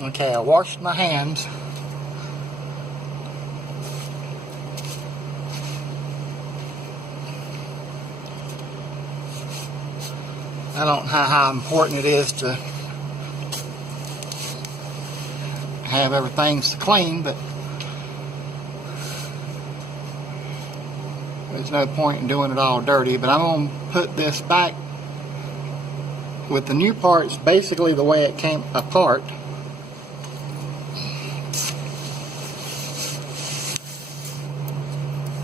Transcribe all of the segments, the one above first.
Okay, I washed my hands. I don't know how important it is to have everything clean, but there's no point in doing it all dirty. But I'm going to put this back with the new parts basically the way it came apart.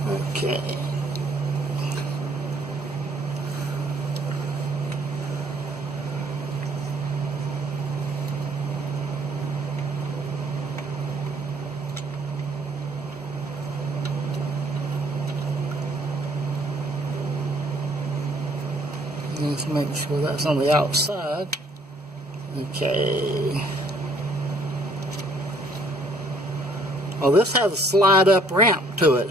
Okay. Let's make sure that's on the outside. Okay. Oh, this has a slide up ramp to it,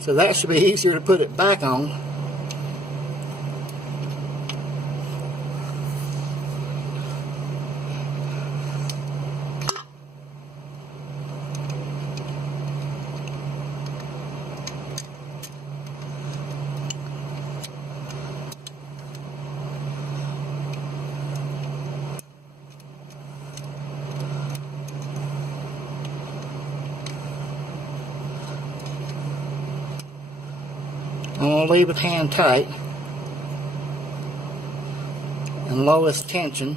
so that should be easier to put it back on. I'm going to leave it hand tight and lowest tension.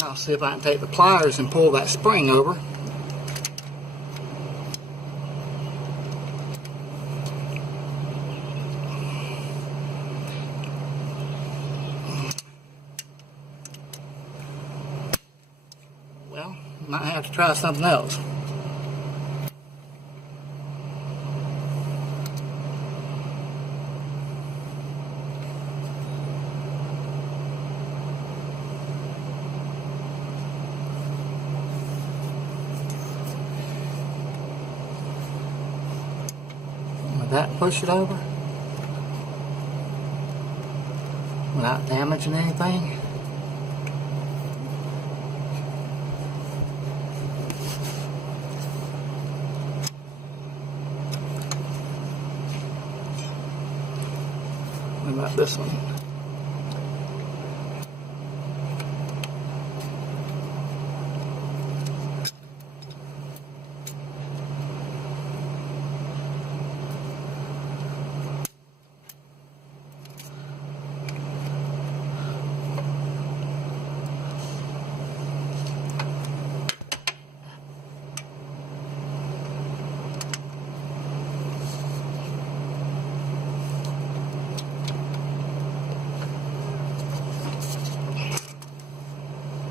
Now I'll see if I can take the pliers and pull that spring over. Well, might have to try something else. Would that push it over without damaging anything? What about this one?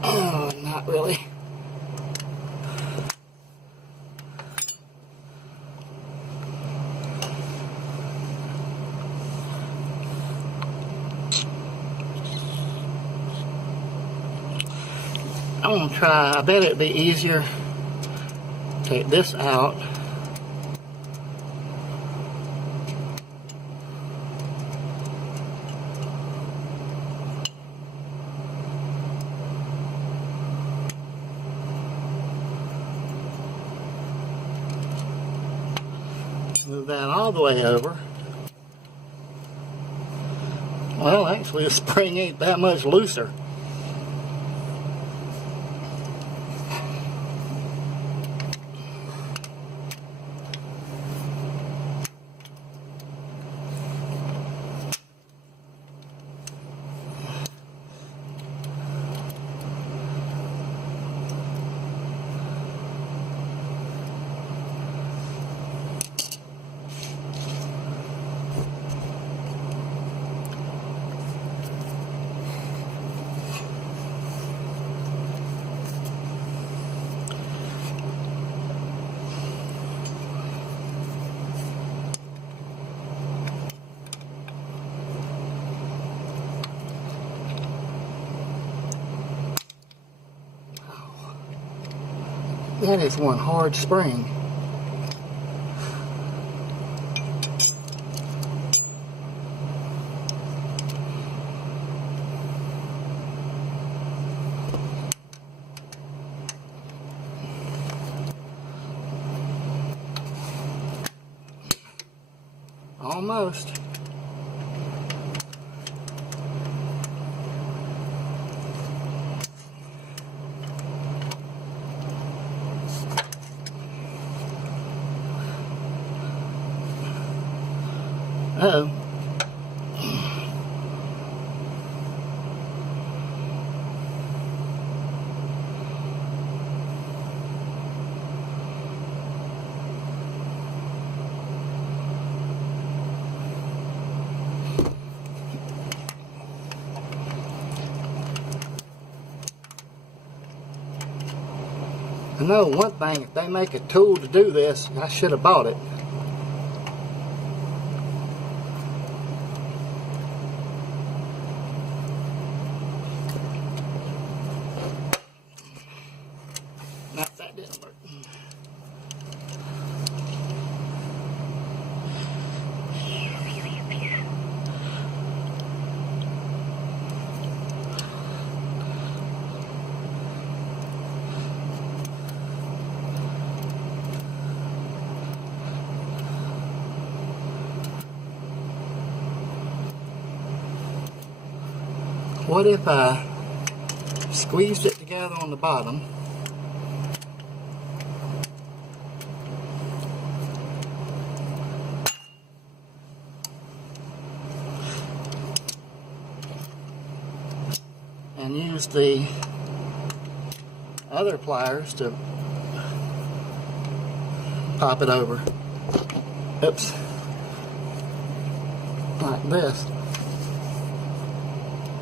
Oh, not really. I'm going to try, I bet it'd be easier to take this out. Move that all the way over. Well, actually the spring ain't that much looser. That is one hard spring. Almost. Uh-oh. I know one thing, if they make a tool to do this, I should have bought it. Nope, that didn't work. What if I squeezed it together on the bottom and used the other pliers to pop it over? Oops. Like this.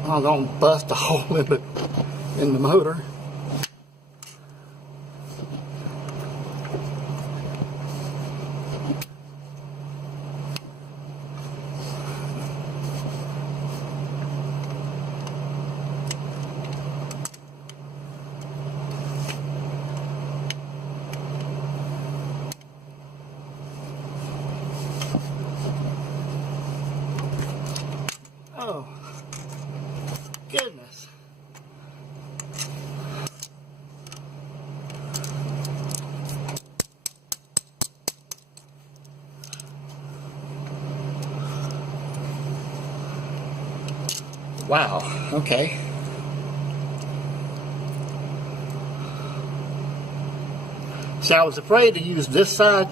I don't bust a hole in the motor. Oh. Goodness. Wow, okay. See, I was afraid to use this side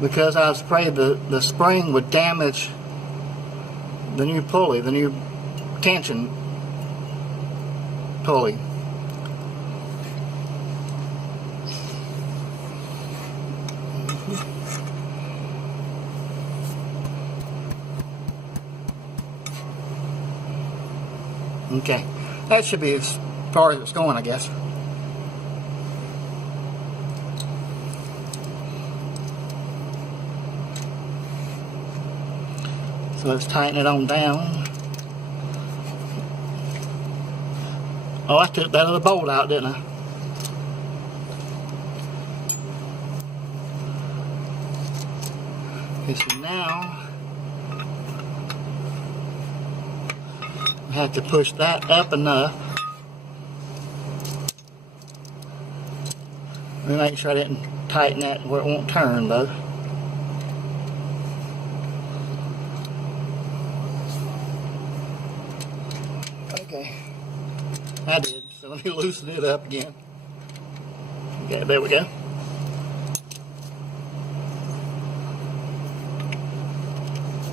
because I was afraid the spring would damage the new pulley, the new tension pulley. Okay, that should be as far as it's going, I guess. So let's tighten it on down. Oh, I took that other bolt out, didn't I? Okay, so now I have to push that up enough. Let me make sure I didn't tighten that where it won't turn though. Okay, I did, so let me loosen it up again. Okay, there we go.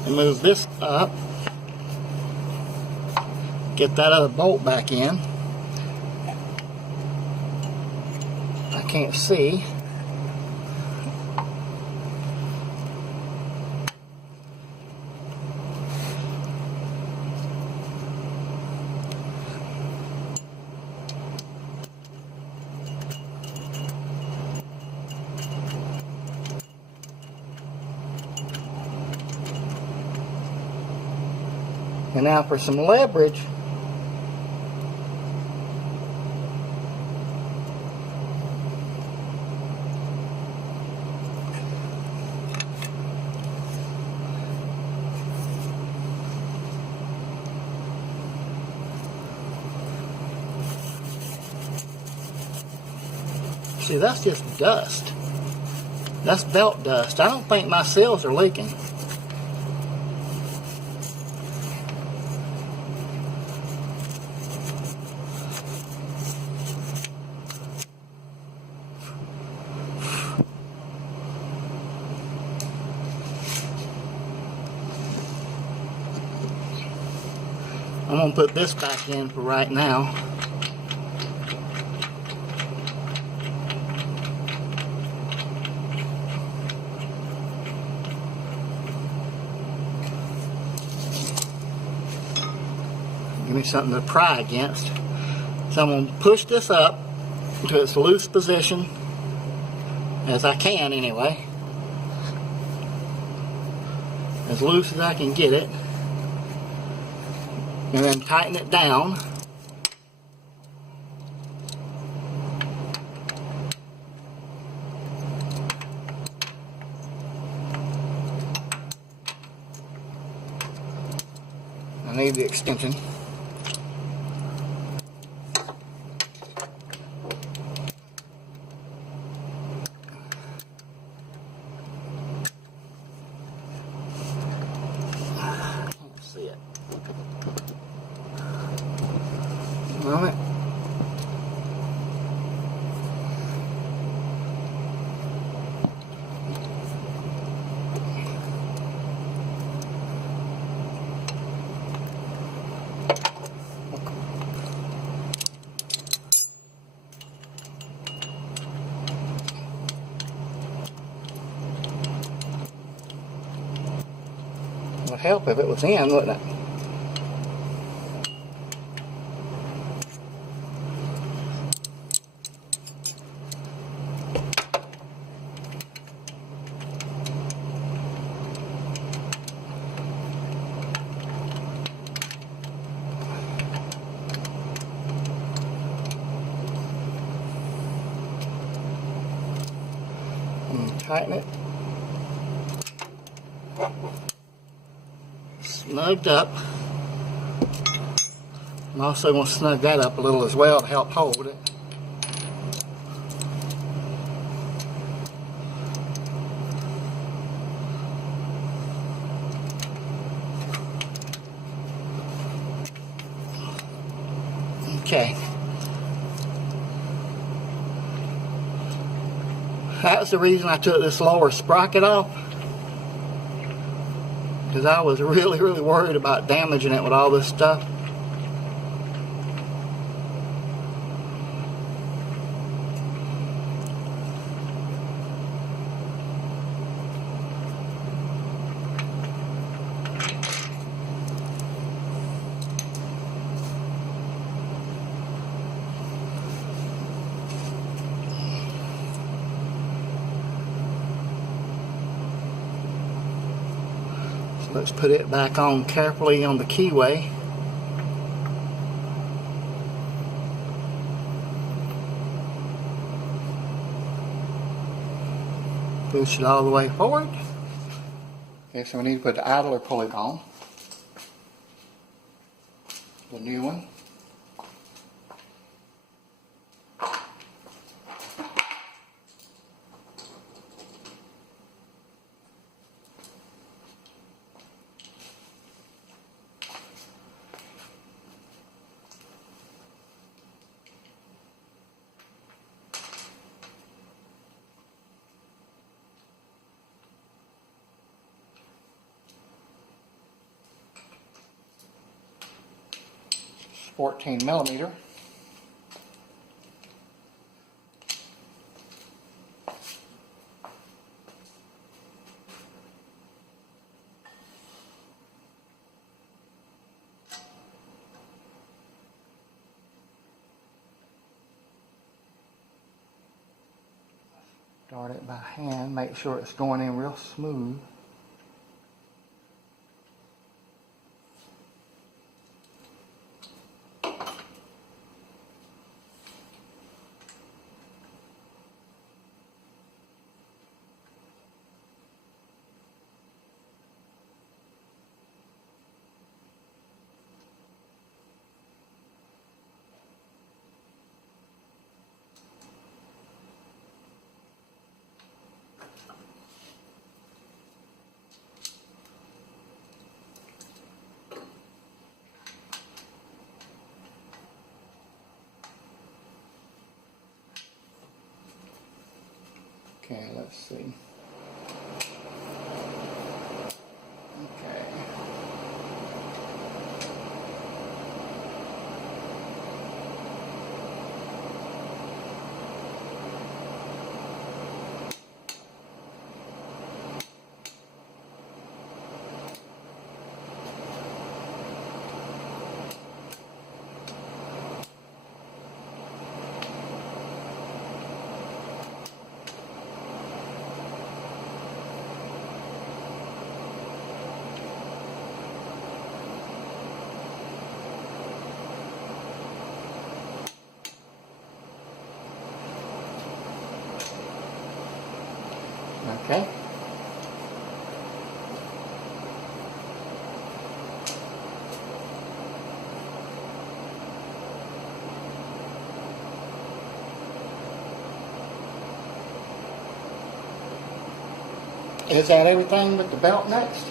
And move this up. Get that other bolt back in. I can't see. And now for some leverage, See, that's just dust. That's belt dust. I don't think my seals are leaking. I'm going to put this back in for right now. Give me something to pry against. So I'm going to push this up to its loose position, as I can anyway. As loose as I can get it. And then tighten it down. I need the extension. Can't see it. Moment. Would help if it was in, wouldn't it? Tighten it. Snugged up. I'm also going to snug that up a little as well to help hold it. Okay. That's the reason I took this lower sprocket off, because I was really worried about damaging it with all this stuff. Let's put it back on carefully on the keyway. Push it all the way forward. Okay, so we need to put the idler pulley on. The new one. It's 14mm. Start it by hand, make sure it's going in real smooth. Okay, let's see. Okay. Okay. Is that everything with the belt next?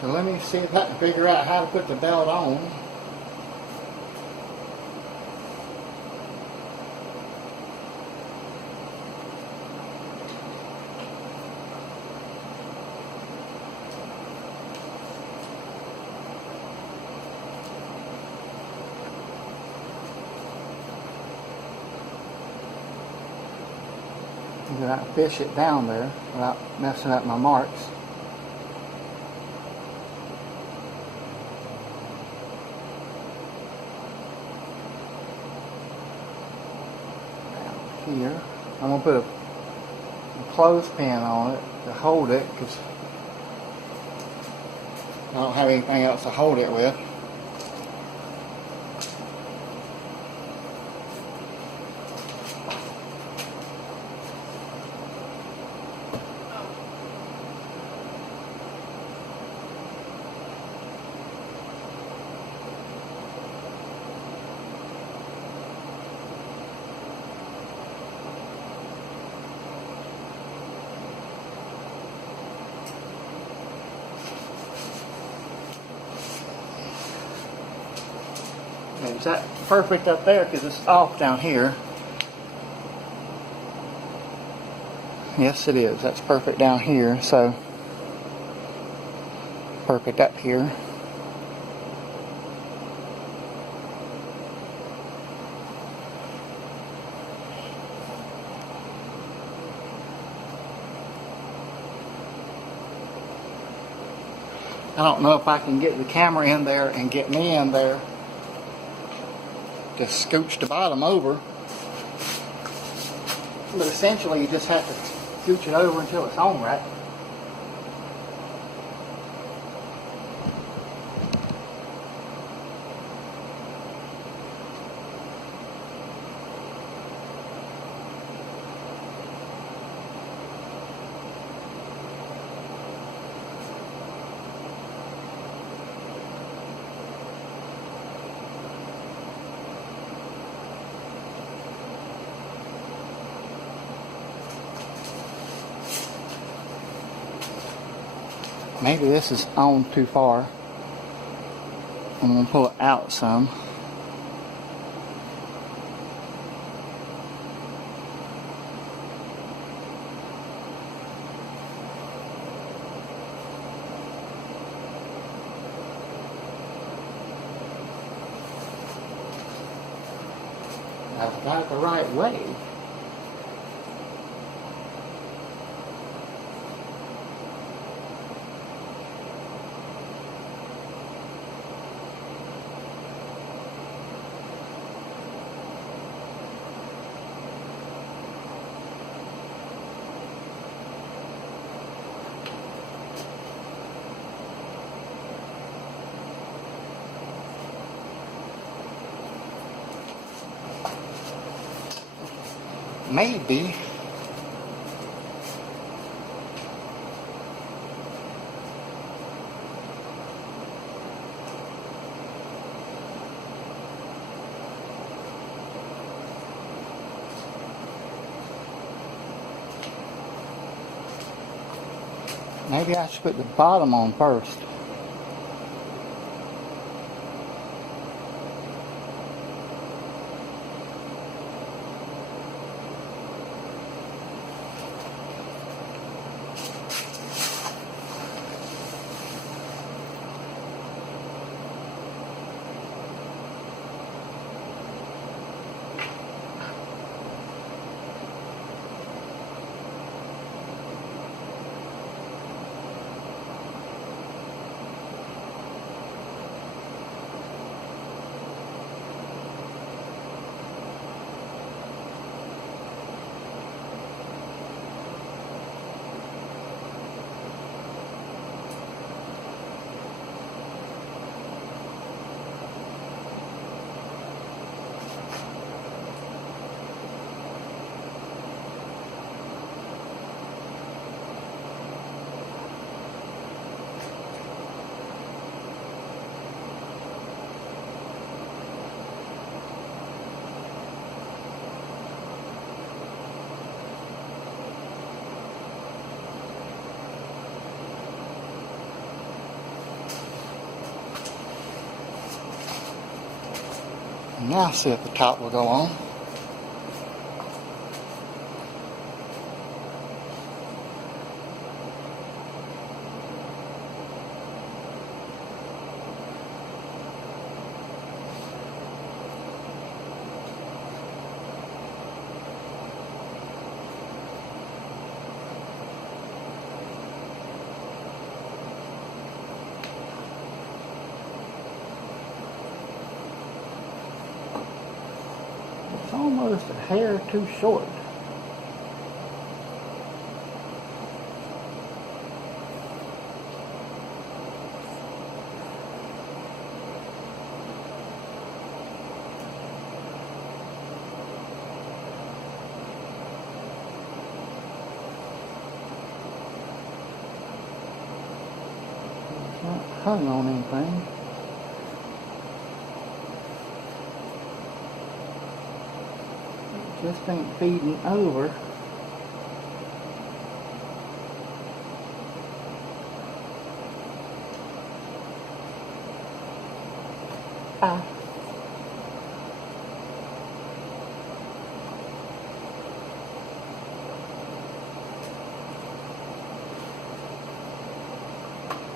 So let me see if I can figure out how to put the belt on. Then I fish it down there without messing up my marks. Down here, I'm gonna put a clothespin on it to hold it because I don't have anything else to hold it with. Is that perfect up there because it's off down here? Yes, it is. That's perfect down here. So perfect up here. I don't know if I can get the camera in there and get me in there. Just scooch the bottom over, but essentially you just have to scooch it over until it's on right. Maybe this is on too far. I'm going to pull it out some. I've got it the right way. Maybe I should put the bottom on first. Now see if the top will go on. It's almost a hair too short. It's not hung on anything. Just ain't feeding over.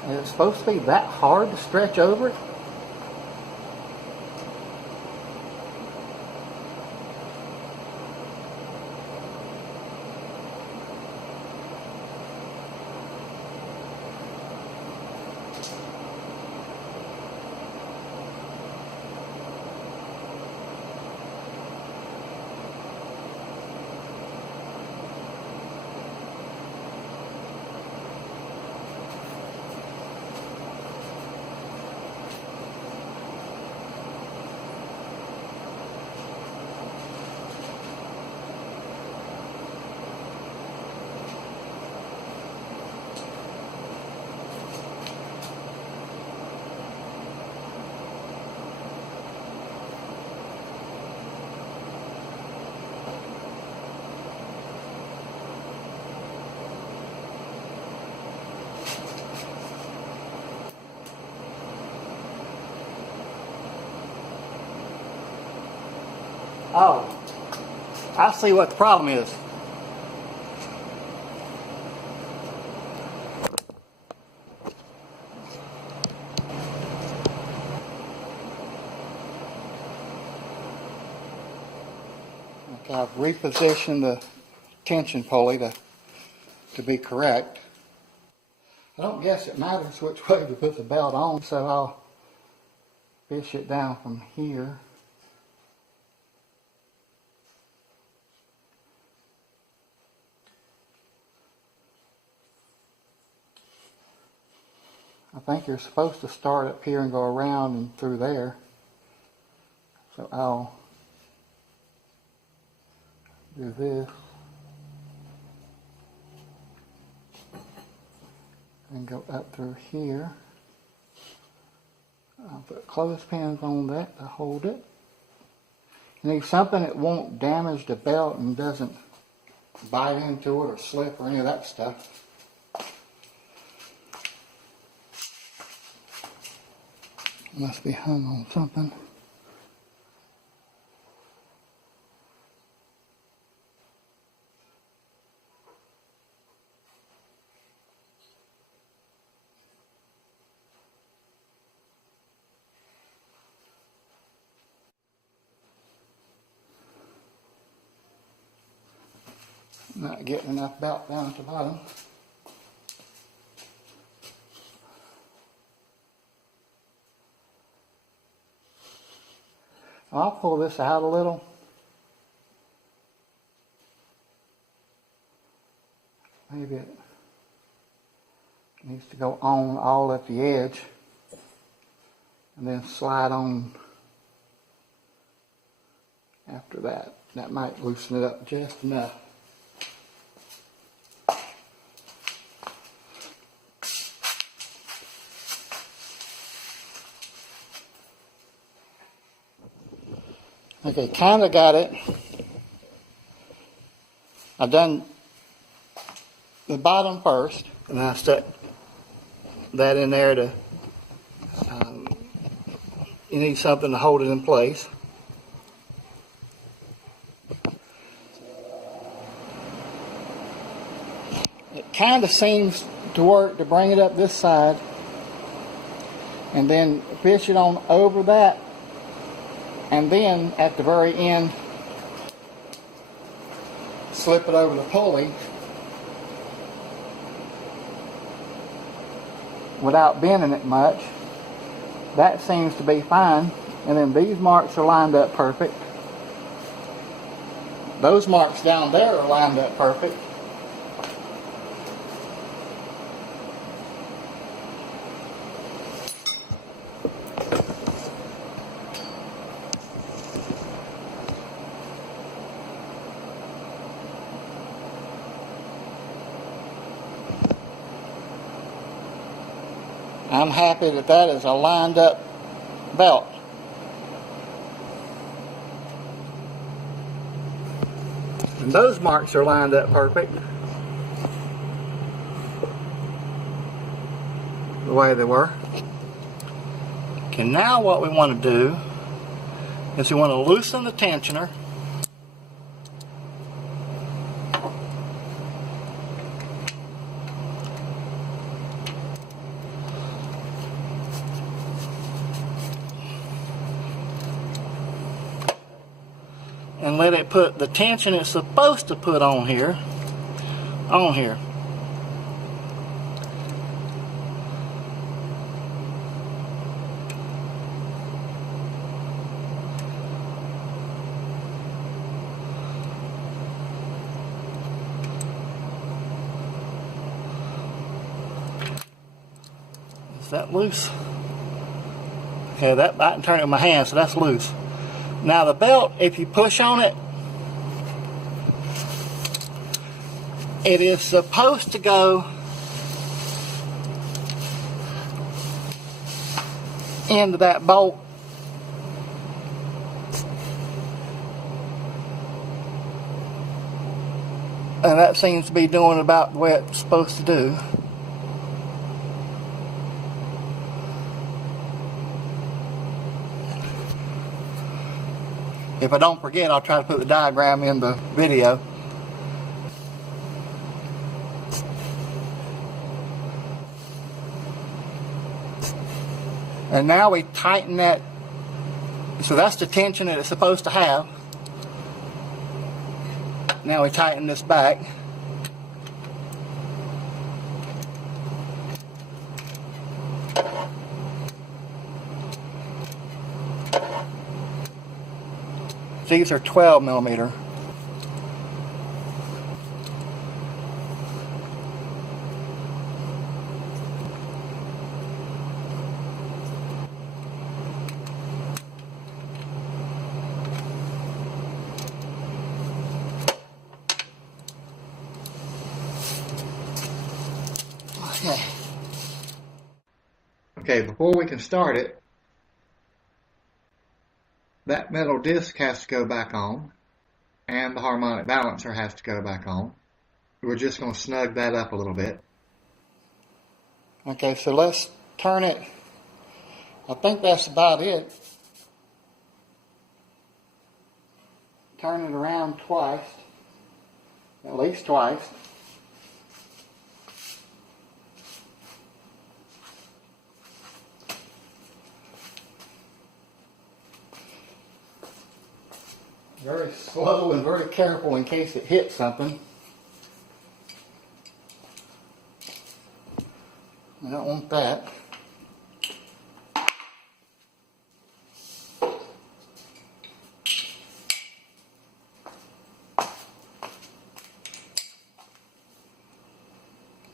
Is it supposed to be that hard to stretch over it? Oh, I see what the problem is. Okay, I've repositioned the tension pulley to be correct. I don't guess it matters which way to put the belt on, so I'll fish it down from here. I think you're supposed to start up here and go around and through there. So I'll do this and go up through here. I'll put clothespins on that to hold it. You need something that won't damage the belt and doesn't bite into it or slip or any of that stuff. Must be hung on something. Not getting enough belt down at the bottom. I'll pull this out a little. Maybe it needs to go on all at the edge and then slide on after that. That might loosen it up just enough. Okay, kind of got it. I've done the bottom first, and I stuck that in there to, you need something to hold it in place. kind of seems to work to bring it up this side, and then fish it on over that, and then at the very end slip it over the pulley without bending it much. That seems to be fine. And then these marks are lined up perfect. Those marks down there are lined up perfect. I'm happy that that is a lined up belt. And those marks are lined up perfect the way they were. Okay, now what we want to do is we want to loosen the tensioner. And let it put the tension it's supposed to put on here. Is that loose? Okay, that I can turn it with my hand, so that's loose. Now the belt, if you push on it, it is supposed to go into that bolt. And that seems to be doing about the way it's supposed to do. If I don't forget, I'll try to put the diagram in the video. And now we tighten that. So that's the tension that it's supposed to have. Now we tighten this back. These are 12 millimeter. Okay, before we can start it, that metal disc has to go back on, and the harmonic balancer has to go back on. We're just going to snug that up a little bit. Okay, so let's turn it. I think that's about it. Turn it around twice, at least twice. Very slow and very careful in case it hits something. I don't want that.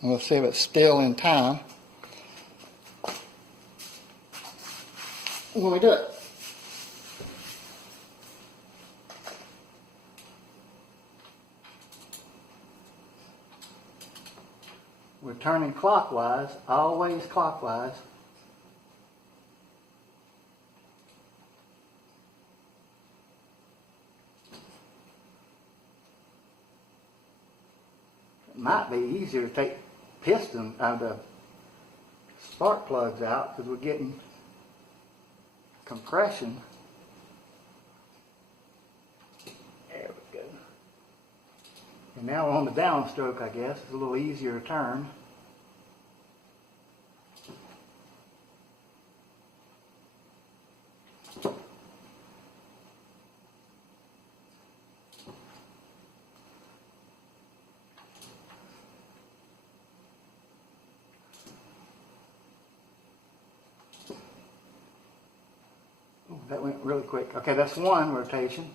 And we'll see if it's still in time when we do it. We're turning clockwise, always clockwise. It might be easier to take piston out of the spark plugs out because we're getting compression. There we go. And now we're on the downstroke, I guess. It's a little easier to turn. Oh, that went really quick. Okay, that's one rotation.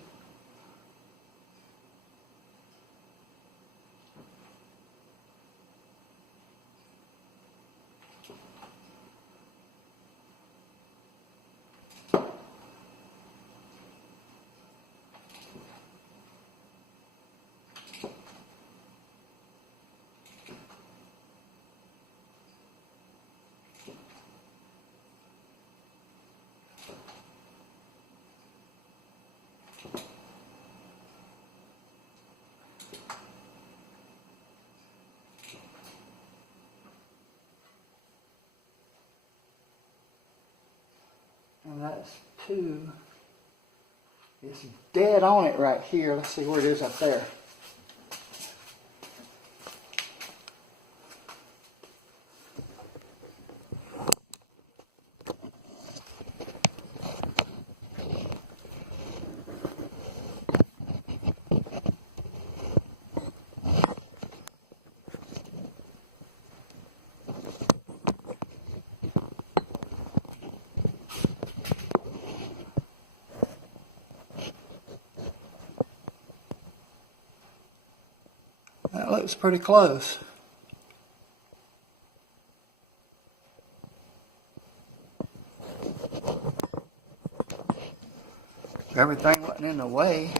And that's two. It's dead on it right here. Let's see where it is up there. That looks pretty close. If everything wasn't in the way,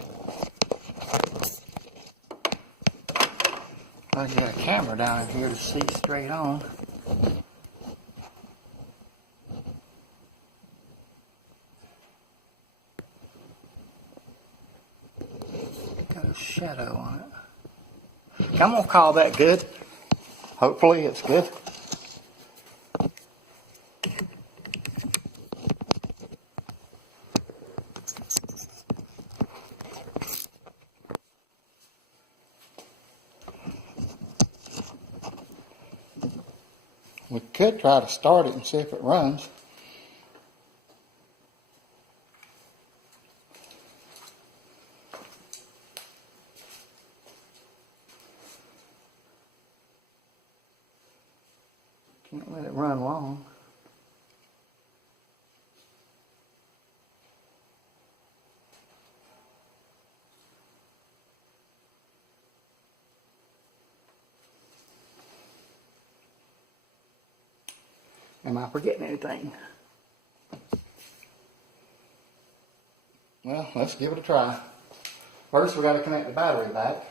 I get a camera down in here to see straight on. Got a shadow on it. I'm going to call that good. Hopefully it's good. We could try to start it and see if it runs. Can't let it run long. Am I forgetting anything? Well, let's give it a try. First, we've got to connect the battery back.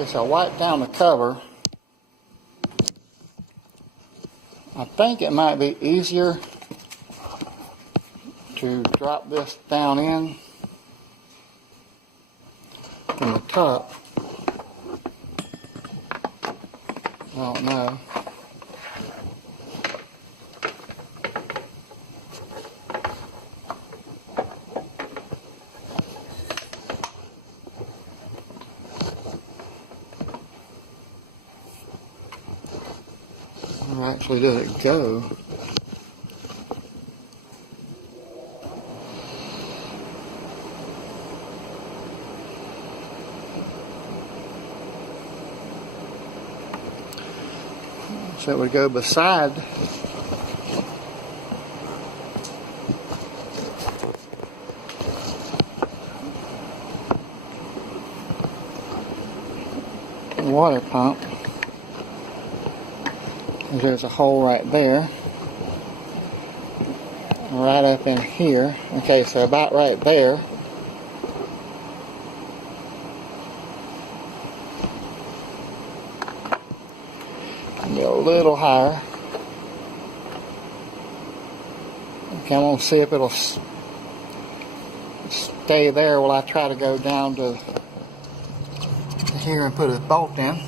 Okay, so I wipe down the cover I think it might be easier to drop this down in from the top. I don't know. Where actually does it go? So it would go beside the water pump. There's a hole right there, right up in here. Okay, so about right there. Be a little higher. Okay, I'm gonna see if it'll stay there while I try to go down to here and put a bolt in.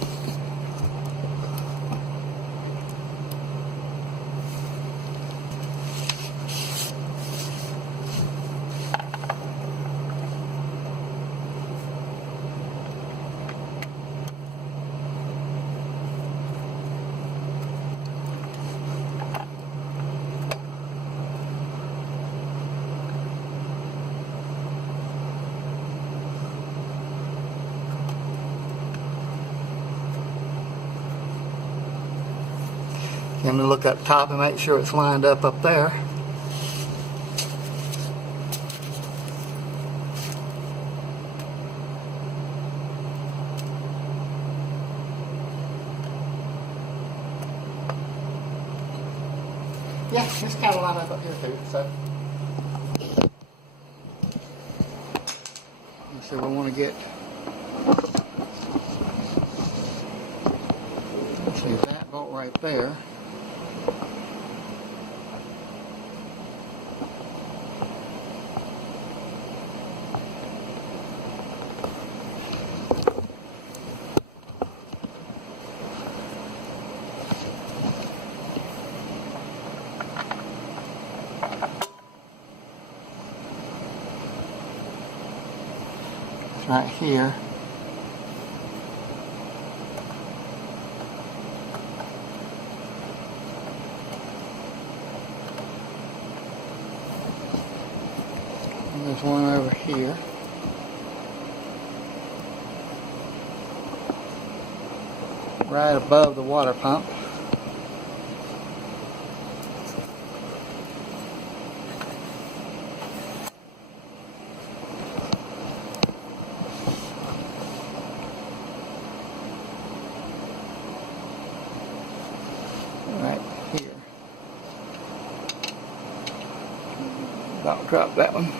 Let me look up top and make sure it's lined up there. Yeah, it's kind of lined up here too, so. So we want to get, let's see, that bolt right there. Right here. And there's one over here. Right above the water pump. Right here. About drop that one.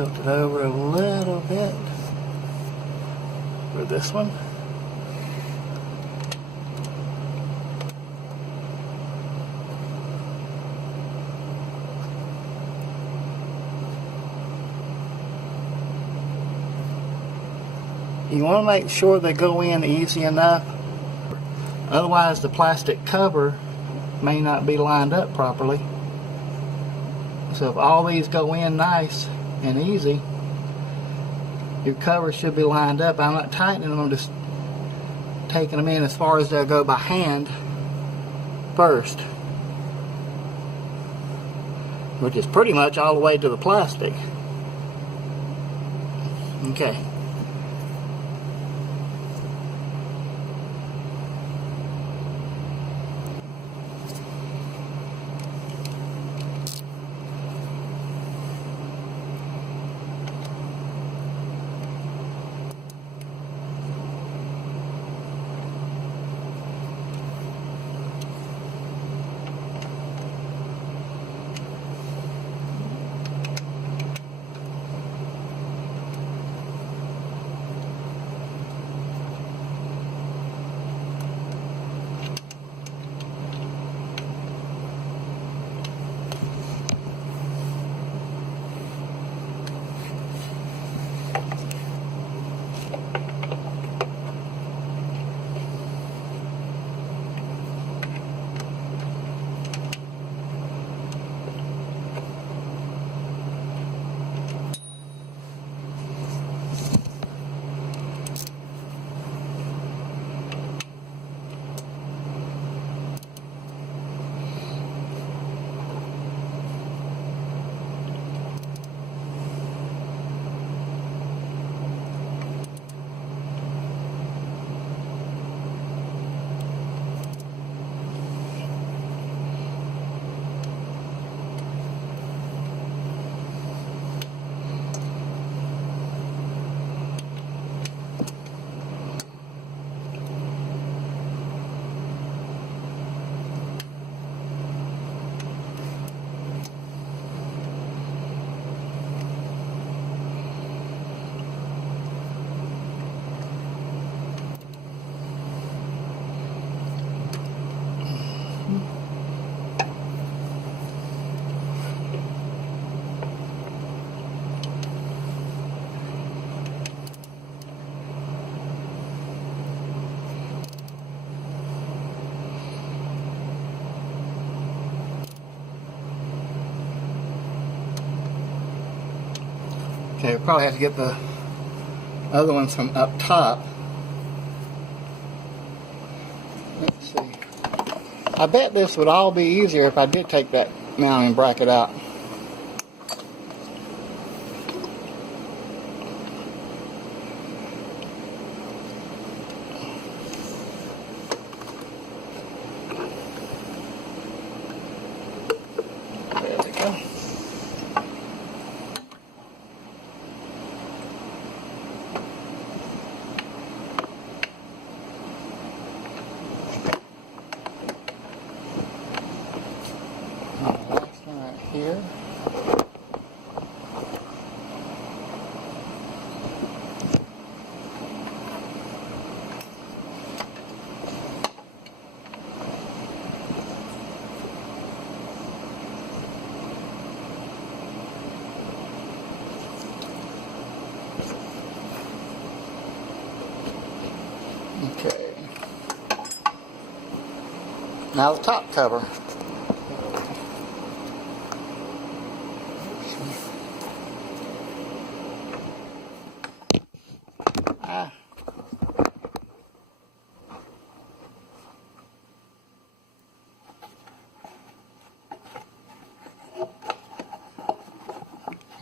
Tilt it over a little bit for this one. You want to make sure they go in easy enough, otherwise the plastic cover may not be lined up properly. So if all these go in nice and easy, your cover should be lined up. I'm not tightening them, I'm just taking them in as far as they'll go by hand first, which is pretty much all the way to the plastic. Okay. Okay, we'll probably have to get the other ones from up top. Let's see. I bet this would all be easier if I did take that mounting bracket out. There we go. Last one right here. Okay. Now the top cover.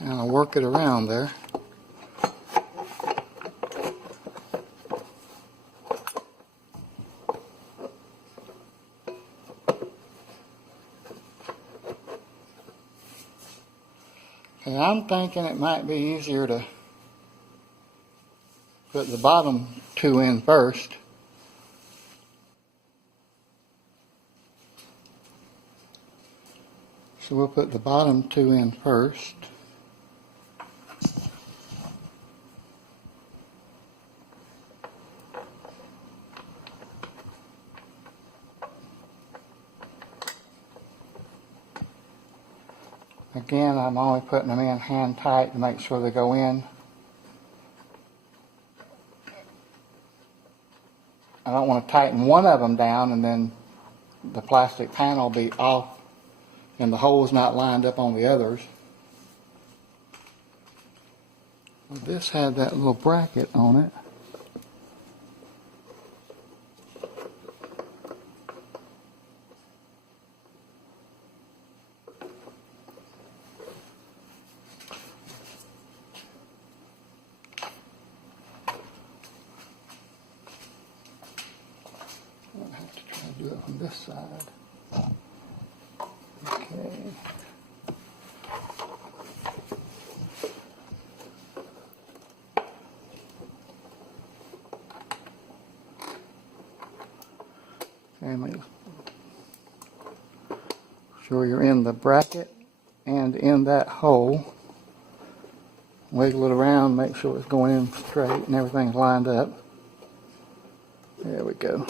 And I'll work it around there. And I'm thinking it might be easier to put the bottom two in first. So we'll put the bottom two in first. Again, I'm only putting them in hand tight to make sure they go in. I don't want to tighten one of them down and then the plastic panel be off and the hole's not lined up on the others. Well, this had that little bracket on it. I'll have to try to do it from this side. Okay. And make sure you're in the bracket and in that hole. Wiggle it around, make sure it's going in straight and everything's lined up. There we go.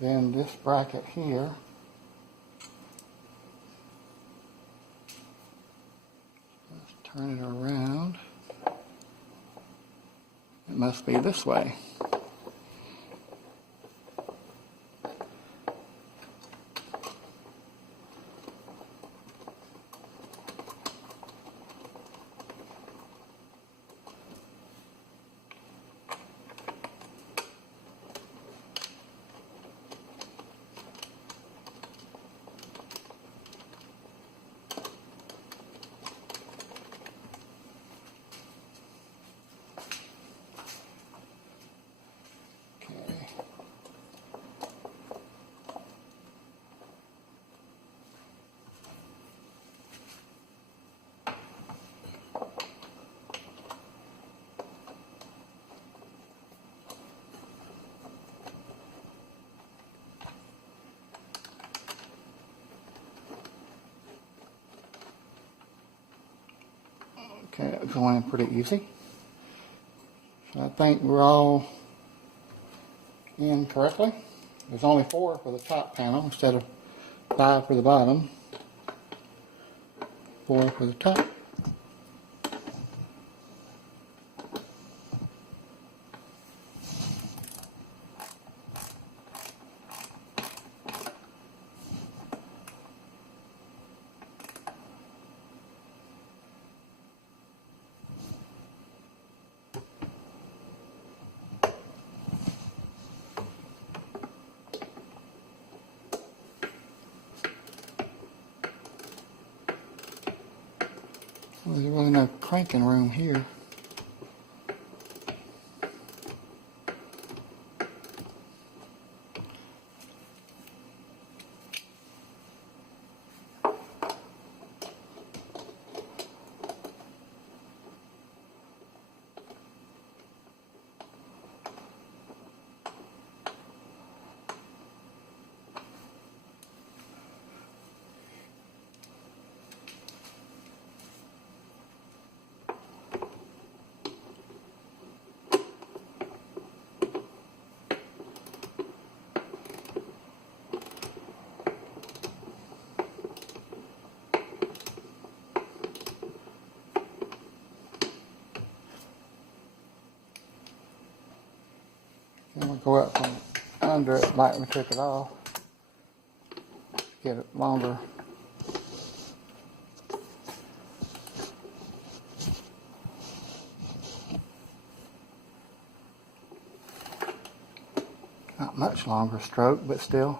Then this bracket here, let's turn it around. It must be this way. Okay, that's going in pretty easy. So I think we're all in correctly. There's only 4 for the top panel instead of 5 for the bottom. 4 for the top. Well, there's really no cranking room here. And we'll go up from under it like we took it off. Get it longer. Not much longer stroke, but still.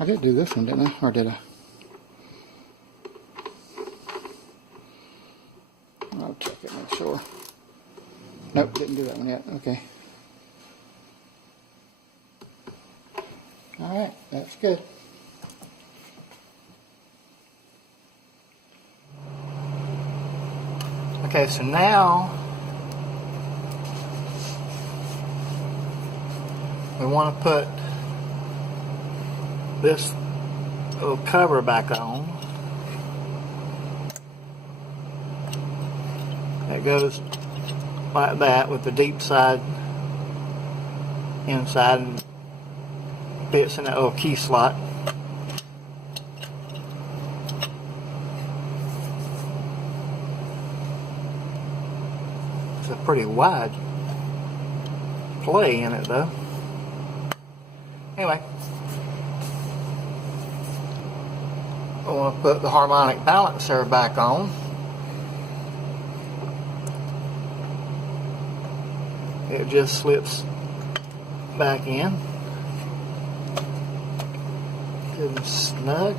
I did do this one, didn't I? Or did I? I'll check it, make sure. Nope, didn't do that one yet. Okay. Alright, that's good. Okay, so now we want to put this little cover back on. It goes like that with the deep side inside and fits in that little key slot. It's a pretty wide play in it though. Anyway, I want to put the harmonic balancer back on. It just slips back in. Good and snug.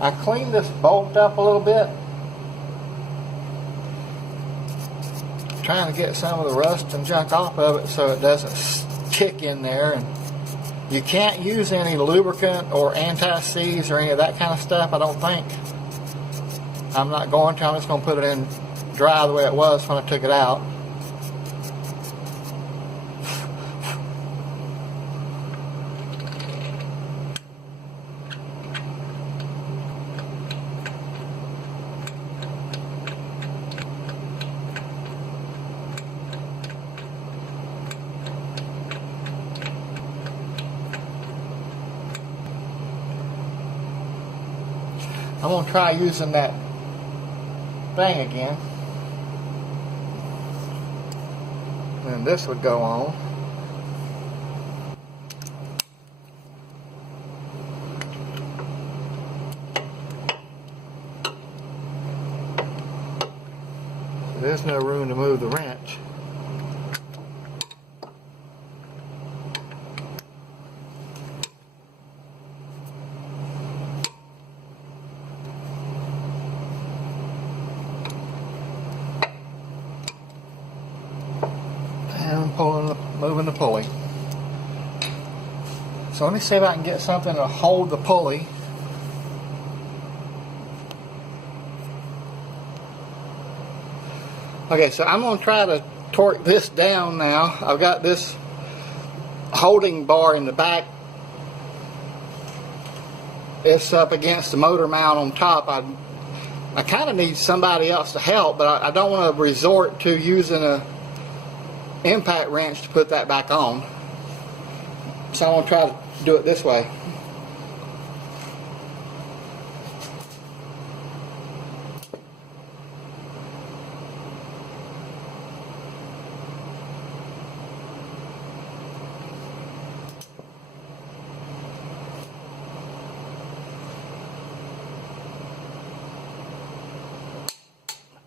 I cleaned this bolt up a little bit, trying to get some of the rust and junk off of it so it doesn't kick in there. And you can't use any lubricant or anti-seize or any of that kind of stuff, I don't think. I'm not going to. I'm just going to put it in dry the way it was when I took it out. I'm going to try using that thing again. And this would go on. There's no room to move the wrench. Moving the pulley. So let me see if I can get something to hold the pulley. Okay, so I'm going to try to torque this down now. I've got this holding bar in the back. It's up against the motor mount on top. I kind of need somebody else to help, but I don't want to resort to using a impact wrench to put that back on. So I'm going to try to do it this way.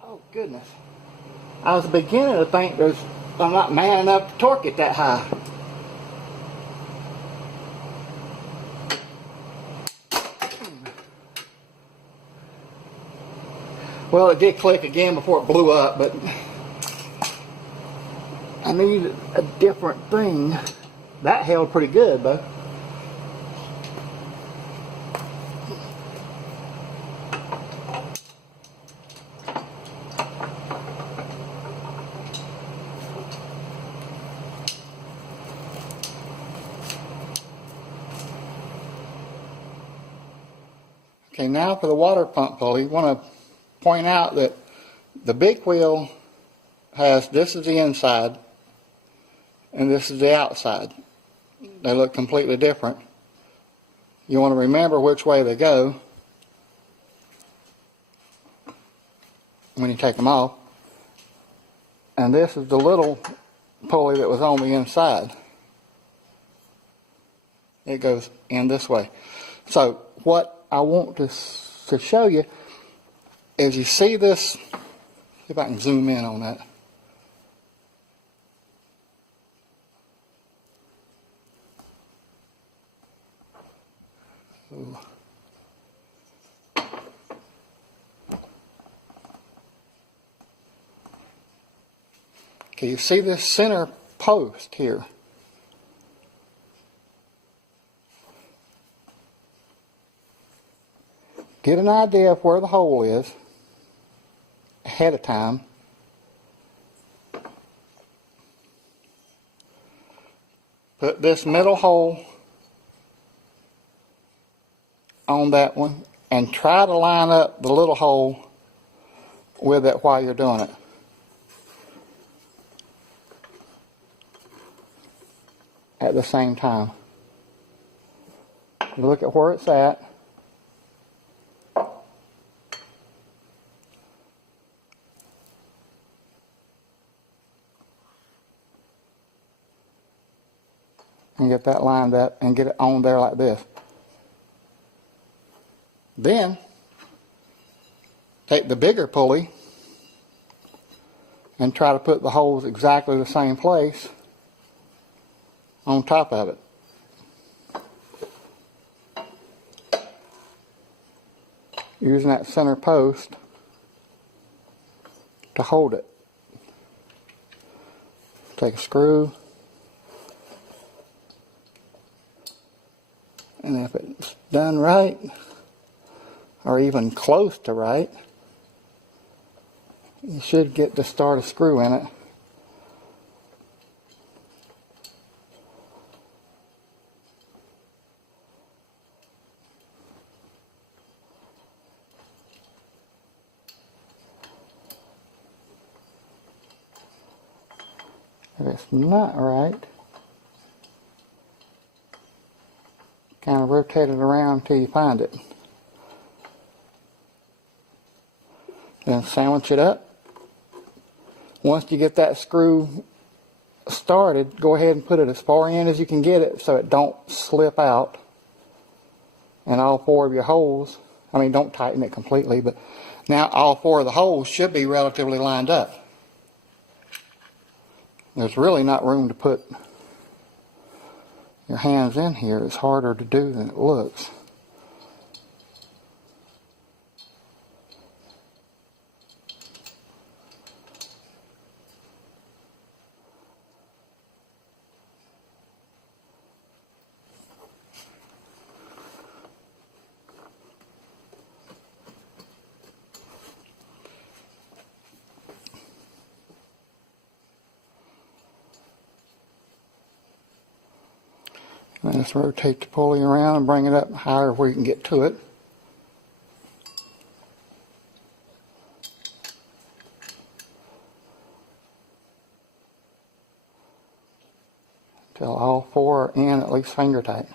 Oh goodness. I was beginning to think I'm not man enough to torque it that high. Well, it did click again before it blew up, but I need a different thing. That held pretty good though. Okay, now for the water pump pulley, you want to point out that the big wheel has, this is the inside and this is the outside. They look completely different. You want to remember which way they go when you take them off. And this is the little pulley that was on the inside. It goes in this way. So what I want to show you is, you see this, see if I can zoom in on that. Ooh. Okay, you see this center post here? Get an idea of where the hole is ahead of time. Put this middle hole on that one and try to line up the little hole with it while you're doing it. At the same time. You look at where it's at. And get that lined up and get it on there like this. Then take the bigger pulley and try to put the holes exactly the same place on top of it. Using that center post to hold it. Take a screw, and if it's done right, or even close to right, you should get to start a screw in it. If it's not right, kind of rotate it around until you find it. Then sandwich it up. Once you get that screw started, go ahead and put it as far in as you can get it so it don't slip out. And all four of your holes, I mean, don't tighten it completely, but now all four of the holes should be relatively lined up. There's really not room to put your hands in here. It's harder to do than it looks. And just rotate the pulley around and bring it up higher where you can get to it. Until all four are in at least finger tight.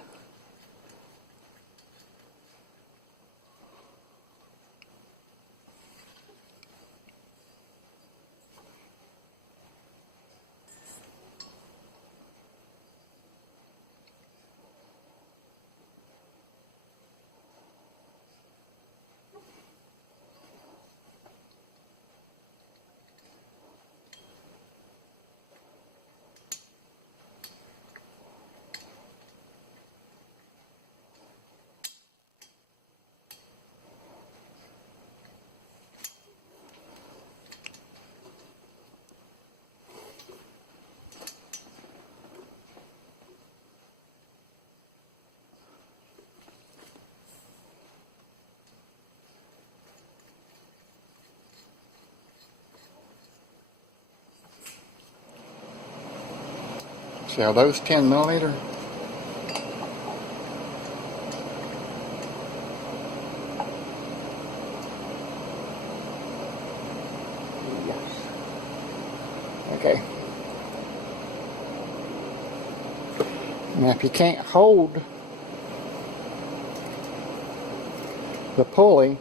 See how those 10mm? Yes. Okay. Now if you can't hold the pulley,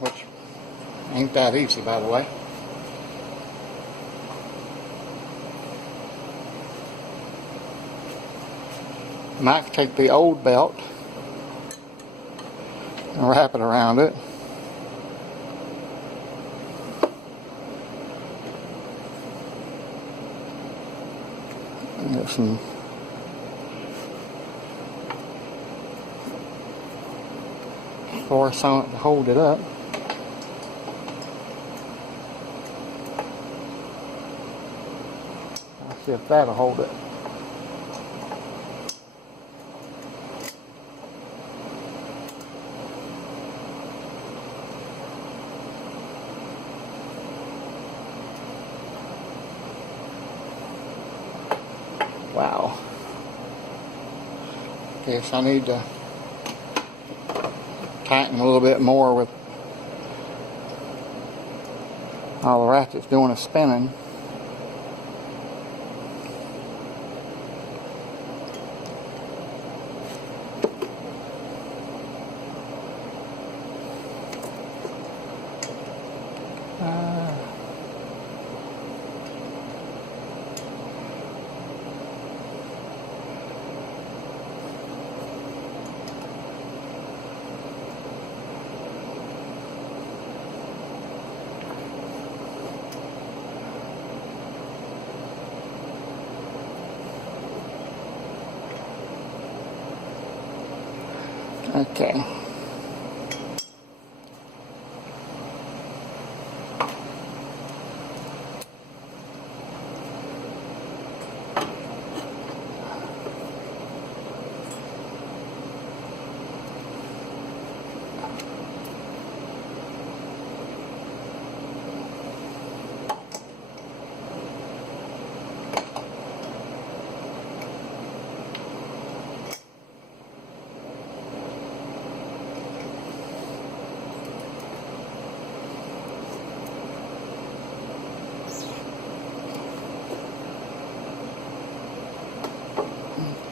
which ain't that easy, by the way. Might take the old belt and wrap it around it. Got some force on it to hold it up. I'll see if that'll hold it. Wow. Guess I need to tighten a little bit more with all the ratchets doing is spinning. Okay.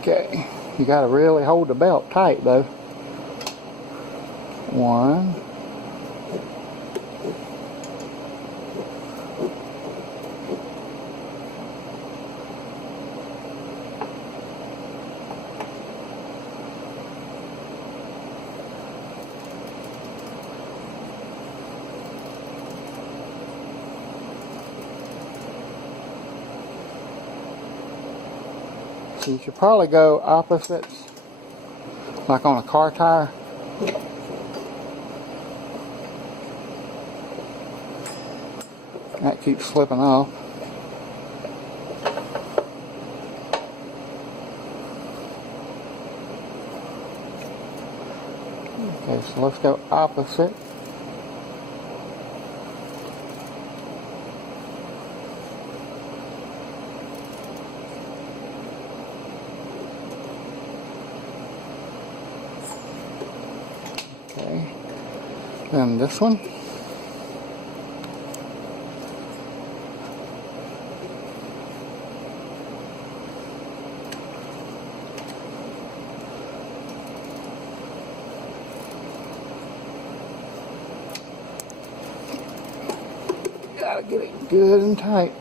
Okay, you gotta really hold the belt tight though. One. So you should probably go opposites, like on a car tire. That keeps slipping off. Okay, so let's go opposite. Okay, then this one. Gotta get it good and tight.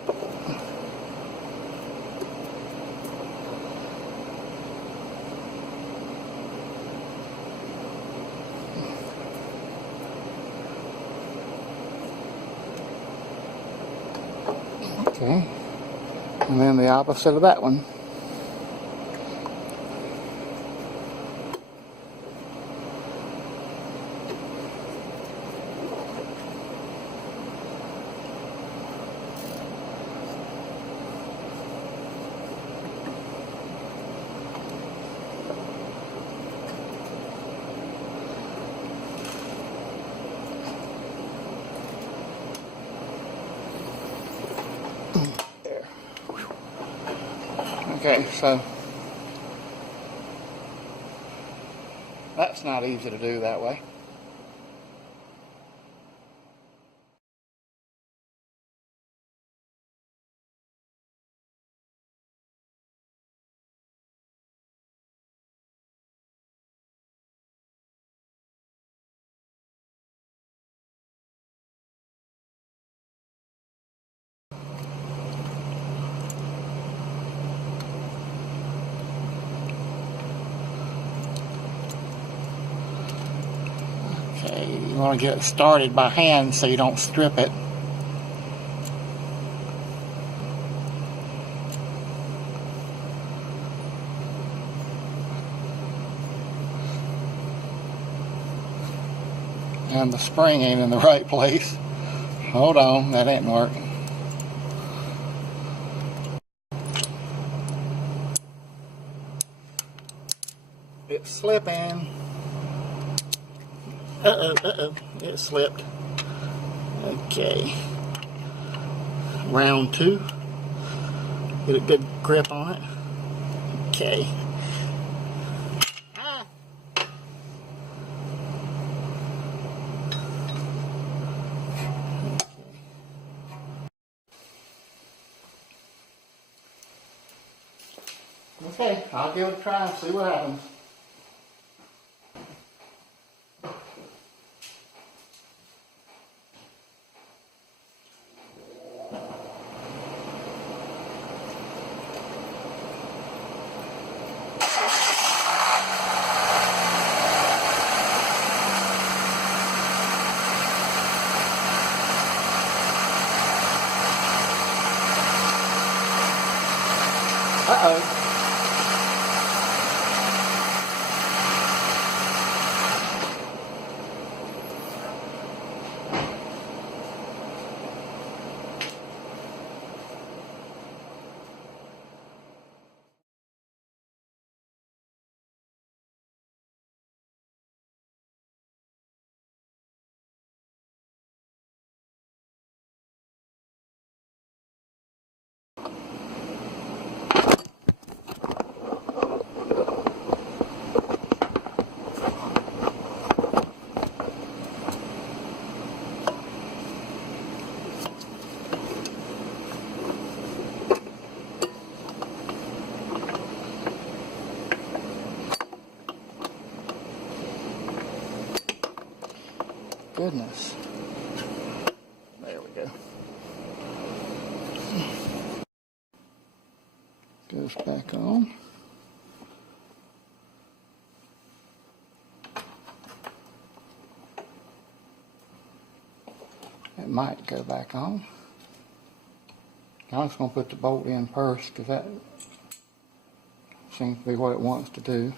Okay, and then the opposite of that one. There. Okay, so that's not easy to do that way. Okay, you want to get it started by hand so you don't strip it. And the spring ain't in the right place. Hold on, that ain't working. It's slipping. Uh-oh, it slipped. Okay. Round 2. Get a good grip on it. Okay. Ah. Okay, I'll give it a try and see what happens. Uh-oh. Goodness. There we go. Goes back on. It might go back on. I'm just going to put the bolt in first because that seems to be what it wants to do.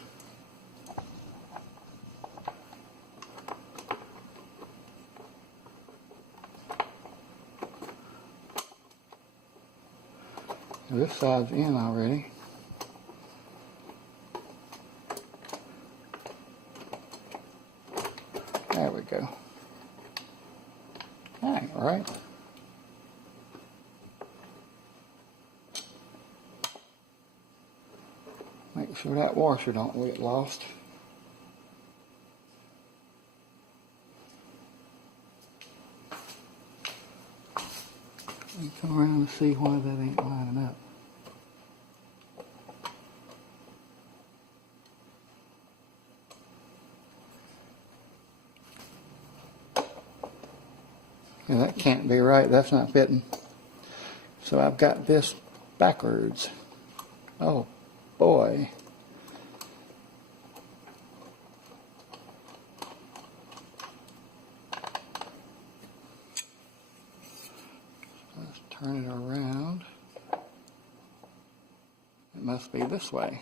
This side's in already. There we go. That ain't right. Make sure that washer don't get lost. Let me come around and see why that ain't lining up. Yeah, that can't be right. That's not fitting. So I've got this backwards. Oh boy. Let's turn it around. It must be this way.